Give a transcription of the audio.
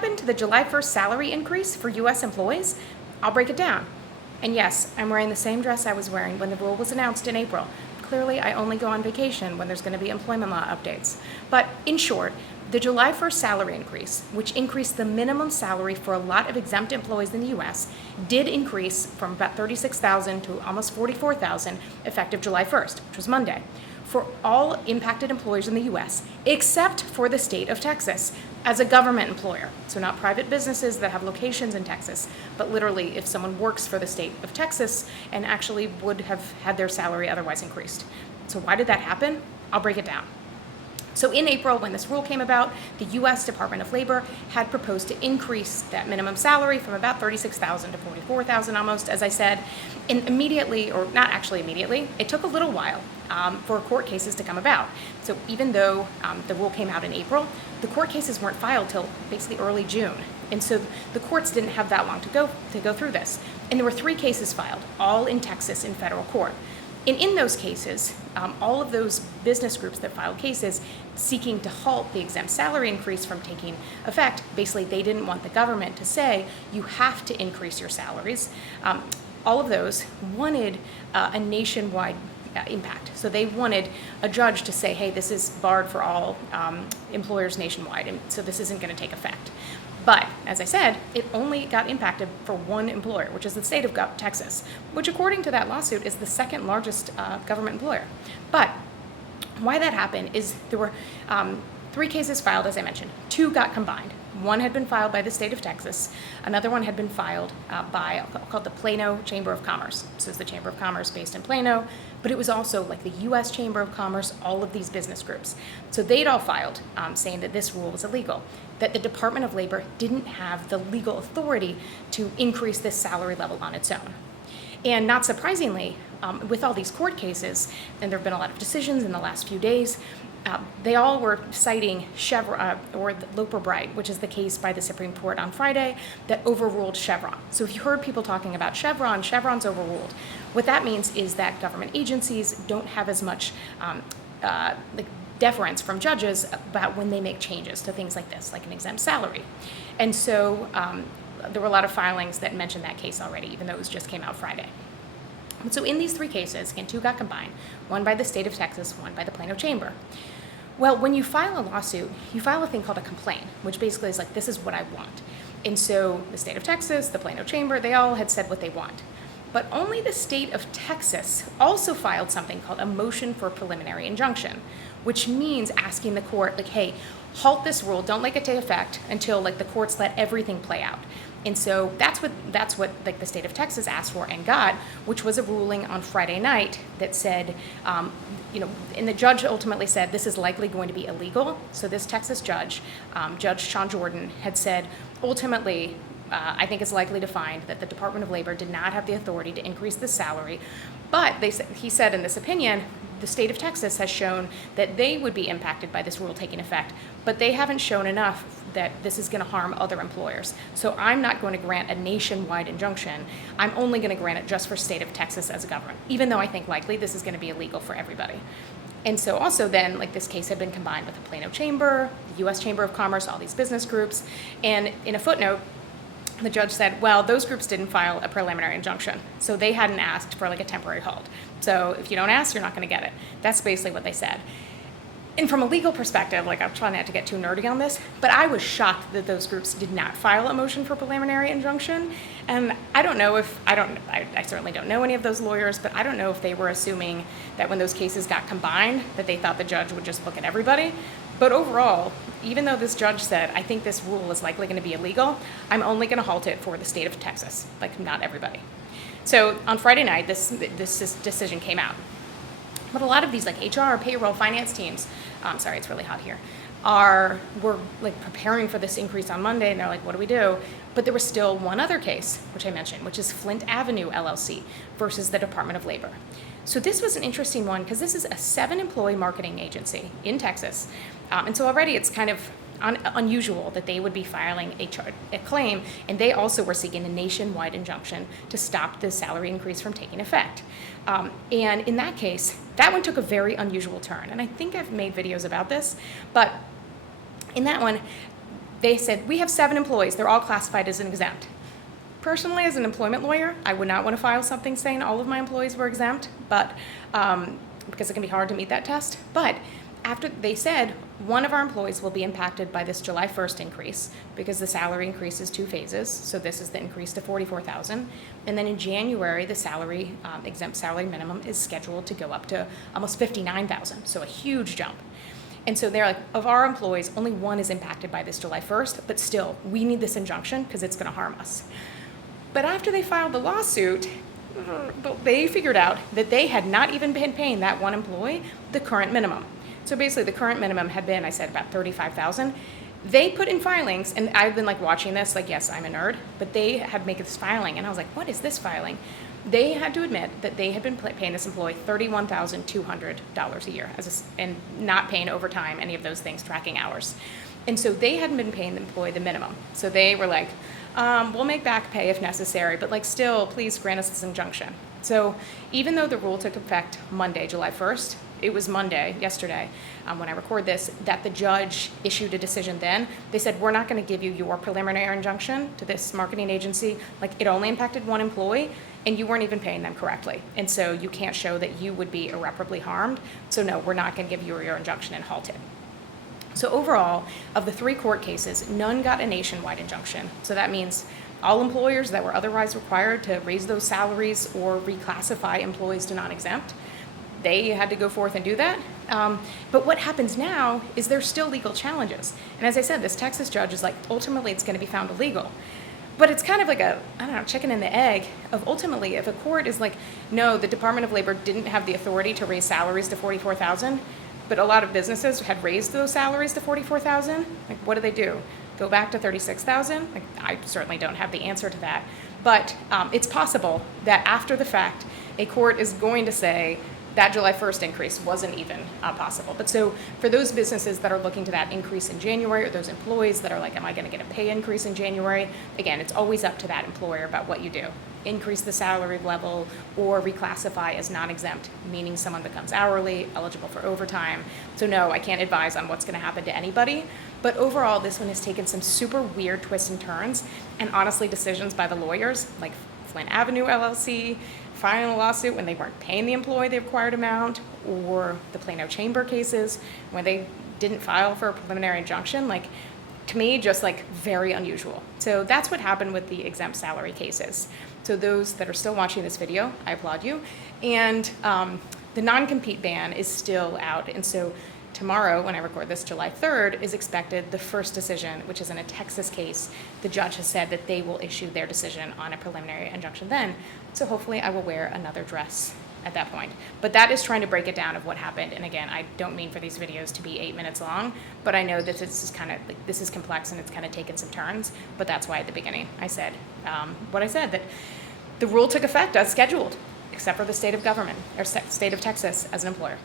happened to the July 1st salary increase for U.S. employees? I'll break it down. And yes, I'm wearing the same dress I was wearing when the rule was announced in April. Clearly, I only go on vacation when there's going to be employment law updates. But in short, the July 1st salary increase, which increased the minimum salary for a lot of exempt employees in the U.S., did increase from about $36,000 to almost $44,000 effective July 1st, which was Monday, for all impacted employers in the U.S., except for the state of Texas as a government employer. So not private businesses that have locations in Texas, but literally if someone works for the state of Texas and actually would have had their salary otherwise increased. So why did that happen? I'll break it down. So in April, when this rule came about, the U.S. Department of Labor had proposed to increase that minimum salary from about $36,000 to $44,000 almost, as I said. And immediately, or not actually immediately, it took a little while for court cases to come about. So even though the rule came out in April, the court cases weren't filed till basically early June. And so the courts didn't have that long to go through this. And there were 3 cases filed, all in Texas in federal court. And in those cases, all of those business groups that filed cases seeking to halt the exempt salary increase from taking effect, basically they didn't want the government to say, you have to increase your salaries. All of those wanted a nationwide impact. So they wanted a judge to say, hey, this is barred for all employers nationwide, and so this isn't going to take effect. But, as I said, it only got impacted for one employer, which is the state of Texas, which according to that lawsuit is the second largest government employer. But why that happened is there were 3 cases filed, as I mentioned. 2 got combined. One had been filed by the state of Texas. Another one had been filed by called the Plano Chamber of Commerce. This is the Chamber of Commerce based in Plano, but it was also like the U.S. Chamber of Commerce, all of these business groups. So they'd all filed saying that this rule was illegal, that the Department of Labor didn't have the legal authority to increase this salary level on its own. And not surprisingly, with all these court cases, and there have been a lot of decisions in the last few days, they all were citing Chevron, or Loper-Bright, which is the case by the Supreme Court on Friday that overruled Chevron. So if you heard people talking about Chevron, Chevron's overruled. What that means is that government agencies don't have as much deference from judges about when they make changes to things like this, like an exempt salary. And so there were a lot of filings that mentioned that case already, even though it just came out Friday. So in these 3 cases, again, 2 got combined, one by the state of Texas, one by the Plano Chamber. Well, when you file a lawsuit, you file a thing called a complaint, which basically is like, this is what I want. And so the state of Texas, the Plano Chamber, they all had said what they want. But only the state of Texas also filed something called a motion for preliminary injunction, which means asking the court, like, hey, halt this rule, don't let it take effect until like the courts let everything play out. And so that's what like the state of Texas asked for and got, which was a ruling on Friday night that said, and the judge ultimately said this is likely going to be illegal. So this Texas judge, Judge Sean Jordan, had said ultimately, I think it's likely to find that the Department of Labor did not have the authority to increase the salary, but he said in this opinion, the state of Texas has shown that they would be impacted by this rule taking effect, but they haven't shown enough that this is going to harm other employers. So I'm not going to grant a nationwide injunction. I'm only going to grant it just for state of Texas as a government, even though I think likely this is going to be illegal for everybody. And so also then, like this case had been combined with the Plano Chamber, the U.S. Chamber of Commerce, all these business groups, and in a footnote, the judge said, well, those groups didn't file a preliminary injunction, so they hadn't asked for like a temporary halt. So if you don't ask, you're not going to get it. That's basically what they said. And from a legal perspective, like I'm trying not to get too nerdy on this, but I was shocked that those groups did not file a motion for preliminary injunction. And I certainly don't know any of those lawyers, but I don't know if they were assuming that when those cases got combined, that they thought the judge would just look at everybody. But overall, even though this judge said, I think this rule is likely going to be illegal, I'm only going to halt it for the state of Texas, like not everybody. So on Friday night, this decision came out. But a lot of these like HR, payroll, finance teams, sorry, it's really hot here, were like preparing for this increase on Monday, and they're like, what do we do? But there was still one other case, which I mentioned, which is Flint Avenue LLC versus the Department of Labor. So this was an interesting one because this is a 7-employee marketing agency in Texas. And so already it's kind of unusual that they would be filing a claim, and they also were seeking a nationwide injunction to stop the salary increase from taking effect. And in that case, that one took a very unusual turn. And I think I've made videos about this, but in that one, they said, we have 7 employees. They're all classified as an exempt. Personally, as an employment lawyer, I would not want to file something saying all of my employees were exempt, but because it can be hard to meet that test. But after they said one of our employees will be impacted by this July 1st increase because the salary increase is 2 phases. So this is the increase to $44,000, and then in January the salary exempt salary minimum is scheduled to go up to almost $59,000. So a huge jump. And so they're like, of our employees, only one is impacted by this July 1st, but still, we need this injunction because it's going to harm us. But after they filed the lawsuit, they figured out that they had not even been paying that one employee the current minimum. So basically, the current minimum had been, I said, about $35,000. They put in filings, and I've been like watching this, like, yes, I'm a nerd, but they had made this filing, and I was like, what is this filing? They had to admit that they had been paying this employee $31,200 a year and not paying overtime, any of those things, tracking hours. And so they hadn't been paying the employee the minimum. So they were like, we'll make back pay if necessary, but like still, please grant us this injunction. So even though the rule took effect Monday, July 1st, it was Monday, yesterday, when I record this, that the judge issued a decision then. They said, we're not going to give you your preliminary injunction to this marketing agency. Like, it only impacted one employee, and you weren't even paying them correctly. And so you can't show that you would be irreparably harmed. So no, we're not going to give you your injunction and halt it. So overall, of the 3 court cases, none got a nationwide injunction. So that means all employers that were otherwise required to raise those salaries or reclassify employees to non-exempt, they had to go forth and do that. But what happens now is there's still legal challenges. And as I said, this Texas judge is like, ultimately it's going to be found illegal. But it's kind of like a, I don't know, chicken and the egg of ultimately if a court is like, no, the Department of Labor didn't have the authority to raise salaries to $44,000, but a lot of businesses had raised those salaries to $44,000, like what do? Go back to $36,000? Like, I certainly don't have the answer to that. But it's possible that after the fact, a court is going to say, that July 1st increase wasn't even possible. But so for those businesses that are looking to that increase in January, or those employees that are like, am I going to get a pay increase in January? Again, it's always up to that employer about what you do. Increase the salary level or reclassify as non-exempt, meaning someone becomes hourly, eligible for overtime. So no, I can't advise on what's going to happen to anybody. But overall, this one has taken some super weird twists and turns, and honestly, decisions by the lawyers, like Flint Avenue LLC, filing a lawsuit when they weren't paying the employee the required amount, or the Plano Chamber cases when they didn't file for a preliminary injunction, like, to me, just like very unusual. So that's what happened with the exempt salary cases. So those that are still watching this video, I applaud you. And the non-compete ban is still out. And so tomorrow, when I record this, July 3rd, is expected the first decision, which is in a Texas case. The judge has said that they will issue their decision on a preliminary injunction then. So hopefully I will wear another dress at that point. But that is trying to break it down of what happened. And again, I don't mean for these videos to be 8 minutes long, but I know that this is kind of, like, this is complex and it's kind of taken some turns. But that's why at the beginning I said what I said, that the rule took effect as scheduled, except for the state of government, or state of Texas as an employer.